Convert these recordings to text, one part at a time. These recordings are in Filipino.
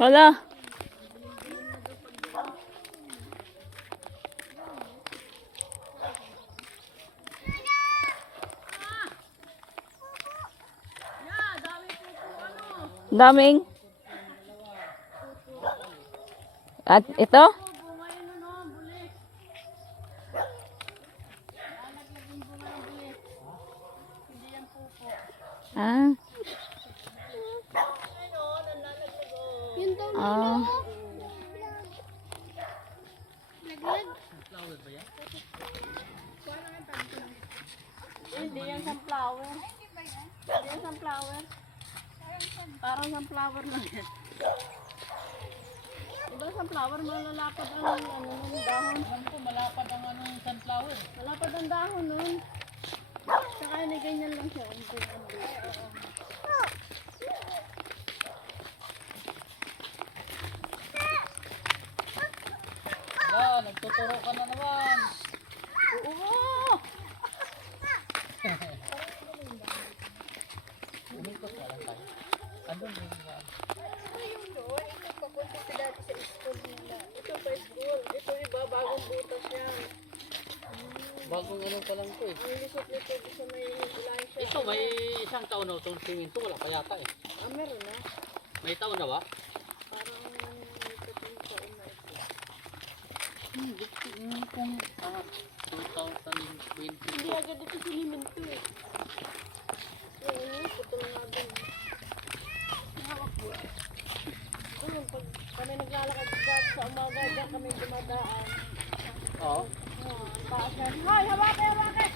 Wala. Daming. At ito? Ah. Ah. Hindi yan sunflower. Hindi yan sunflower. Parang sunflower lang yan. Diba sunflower, malalapad ang dahon. Malapad ang sunflower. Malapad ang dahon nun. Saka yun, ganyan lang siya. Nagtuturo ka na naman. Oo! Umikot na lang tayo. Andun yung Ayun doon, ito papunta si dati sa school nila. Ito pa school. Ito iba, bagong butas yan. bagong ano pa lang to eh. Ang lisot-lisot sa may ulan siya. Ito may isang taon na itong simento. Wala pa yata eh. Ah, meron na. May taon na ba? Parang may taon na ito. Kung 2020. Hindi agad ito siniminto eh. Yung putol nga din. Hawak mo. Ayun, pag kami naglalakad dati sa umaga, dyan kami dumadaan. Oo. Ang taas na. Hoy, hawakin, hawakin!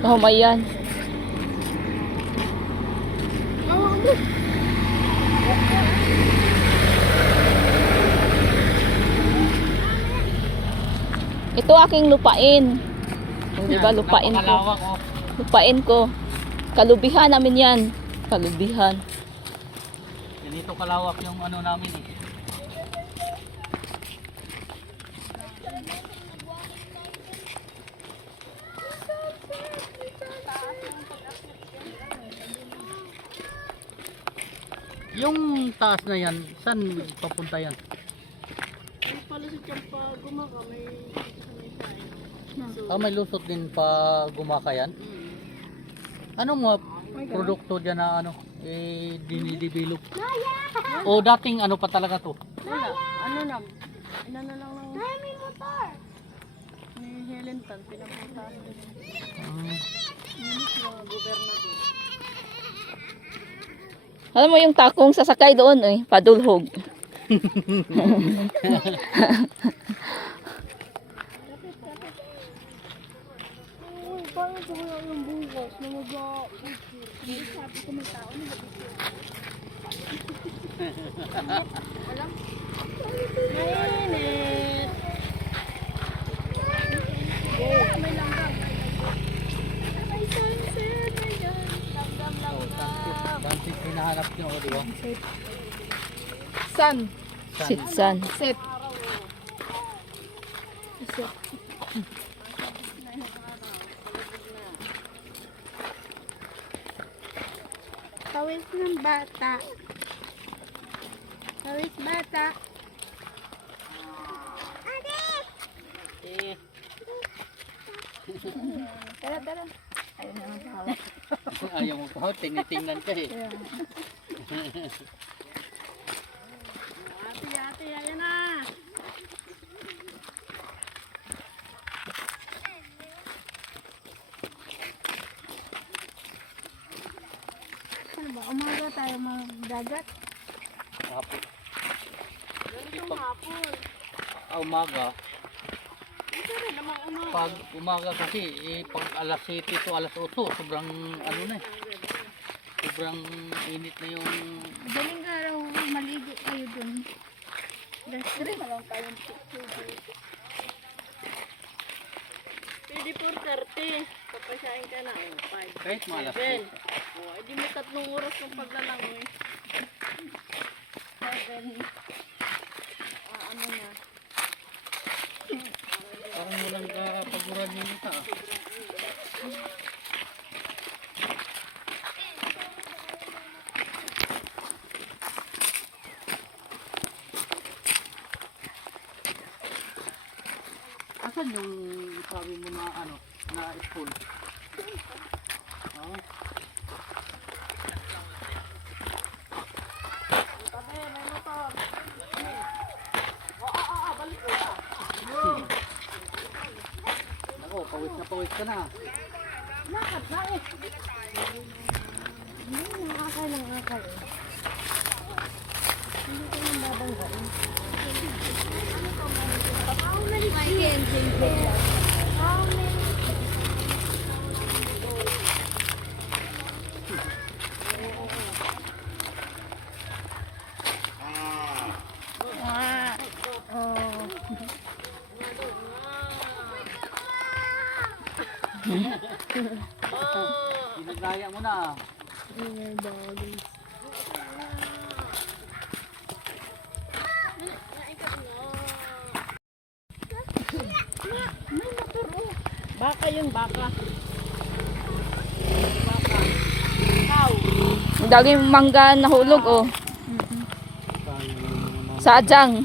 Oh, may yan. Ito aking lupain. Di ba lupain ko? Napakalawak oh. Lupain ko. Kalubihan namin yan. Kalubihan. Ganito kalawak yung ano namin eh. Yung taas na yan, saan papunta yan? Ay pala si Champa gumaga, may sa may sayo. Ah, may lusot din pa gumaka yan? Anong mga produkto dyan na ano, dinidevelop? O dating ano pa talaga to? Wala. Ano na? Inano lang ng... May motor! Ni Helen Tan, pinapuntahan din. Minis mga gobernador. Alam mo yung takong sasakay doon eh. Padulhog. Uy, paano ito kaya yung bukas na hindi sabi ko may tao na Alam? Mainit! May langgam. May sunset, may gan. Langgam. Dansit hinahanap nyo, di ba? Sun. Sitsan. Set. Kawis ng bata. Kawis bata. Eh, Tara, tara. Ayun na ang tawag. ayaw mo pa, tinitingnan ka eh. Ate, ayan na. Ano ba? Umaga tayo magdagat? Hapon. Ganitong hapon. Umaga. Ito rin namang umaga. Pag umaga kasi, pag alas 7 to alas 8, sobrang ano na eh. Sobrang init na yung... Daling araw, maligo kayo dun. That's rin. Malang tayong picture dito. Pwede 4:30. Papasyahin ka na. 5, Kahit malas. 7. O, edi mo 3 oras ng paglalangoy. 7. Ano na. Ako mo lang kapaguran yung ita. Asan yung sabi mo na ano, na spoon? Oh. Tabi, may motor. Ako, pawis ka na. Lakad na eh. Nakakay lang akay eh. Hindi ko yung babanggain. How many kids in there? How many? Ginagaya mo na. Baka yun, baka. Baka. Cow. Ang daging mangga nahulog oh. Sa adyang.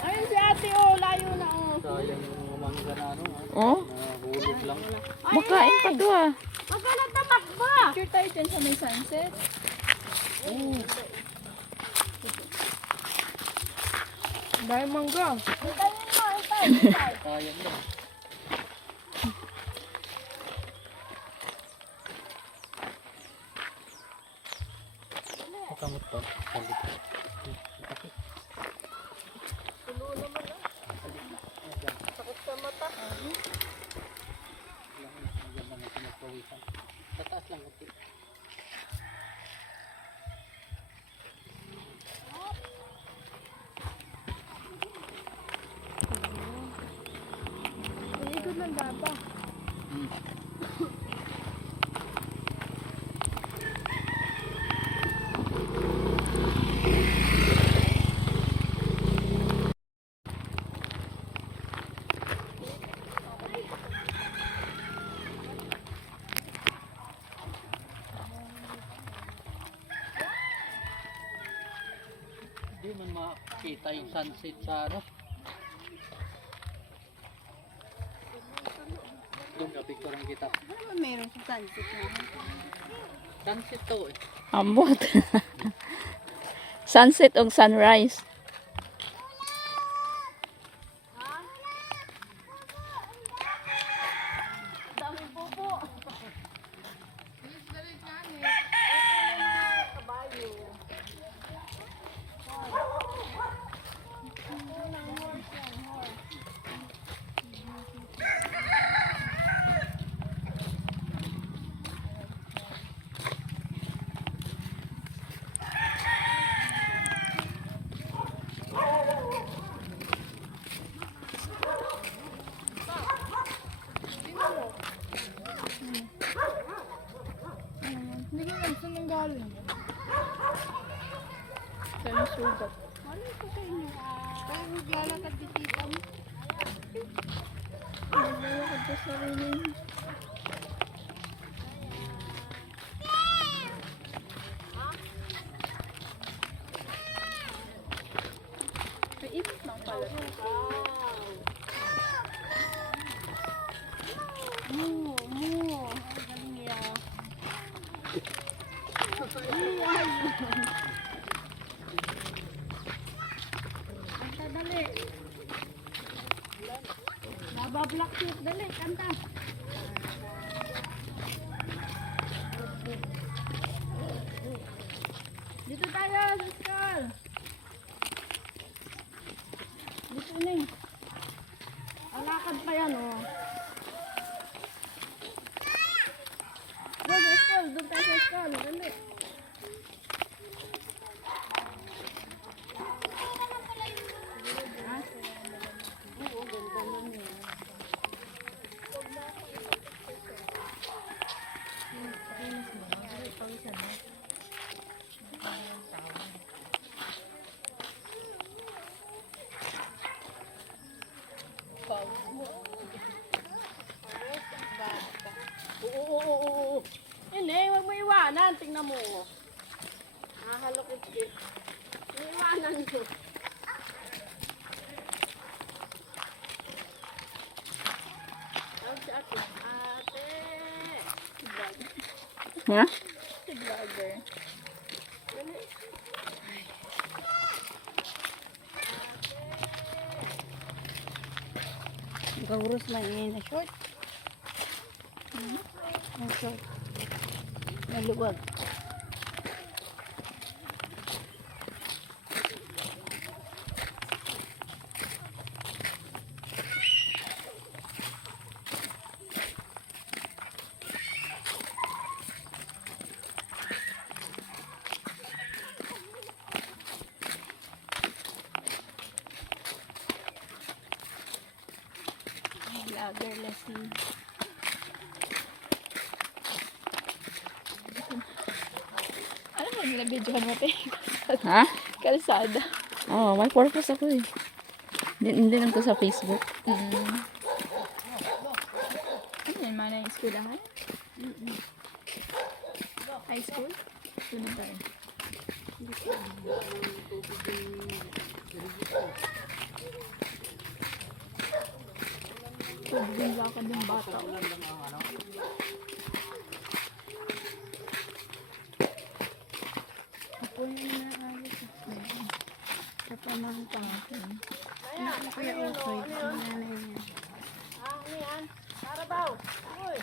Ayun si ate, oh. Layo na, oh. Sayang yung mangga na ano. Oh, Nahulog lang. makain pa to ah. Magkalat na takba. Picture tayo dyan sa may sunset. Dahil mangga. Sayang lang. Kamot pa. Sakit sa mata. Sa taas lang. Okay. Ikot ng baba. Hindi man makita yung sunset sa ano. Doon ka, picturean kita. Ano meron sa sunset na? Sunset to eh. Ambot. Sunset o sunrise. Daming pupo. Kabayo. Hindi ko lang saan nang galing. Saan sugat? Ano ito sa inyo? Kaya maglalakad di tita mo. Naglalakad sa sarili. Ikot lang pala. Moo, moo. Ang galing niya. Kanta, dali. Nabablock shoot, dali, kanta. Dito tayo, sa school. Dito na eh. Alakad pa yan, oh. Doon sa school, doon tayo sa school. Dali. Ha? Oo, ganda nun eh. iwanan, tingnan mo. Nahalokit din. Iwanan ko. Tawag si ate. Ate! Si vlogger. Ha? Si vlogger. Gawros lang yun na short. Ang short. Maluwag. Vlogger lesson. Ano mo ginabidyohan mo, te? Ha? Kalsada. Oh, may purpose ako eh. Hindi lang to sa Facebook. Ano yun, mana yung eskwelahan? High school? Elementary. Tubig lang ka ng bata. Ako yung naayos. Sa pamangkin. Kuya okay. Ang nanay niya. Ano yan? Karabaw. Uy.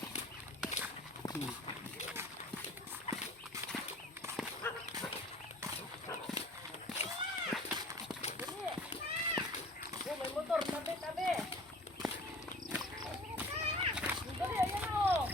May motor. Tabi, tabi. Dali, ayan o.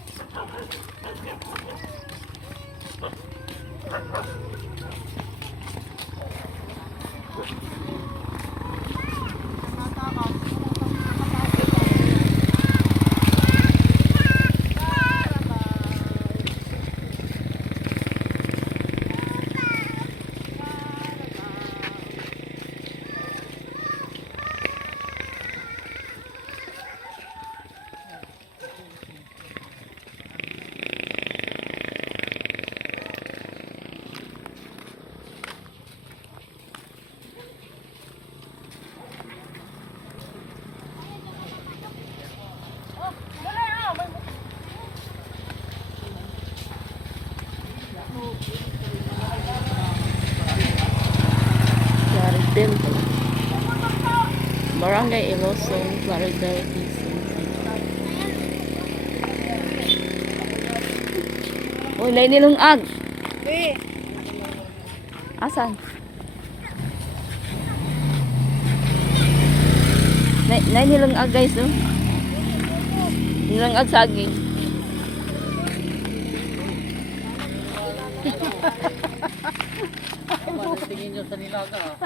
Claridel. Barangay Ilosong, Claridel, Quezon City. Uy, lain nilong ag. Asan? Lain nilong ag guys, no? Nilong ag saging. Tingin nyo sa nilaga.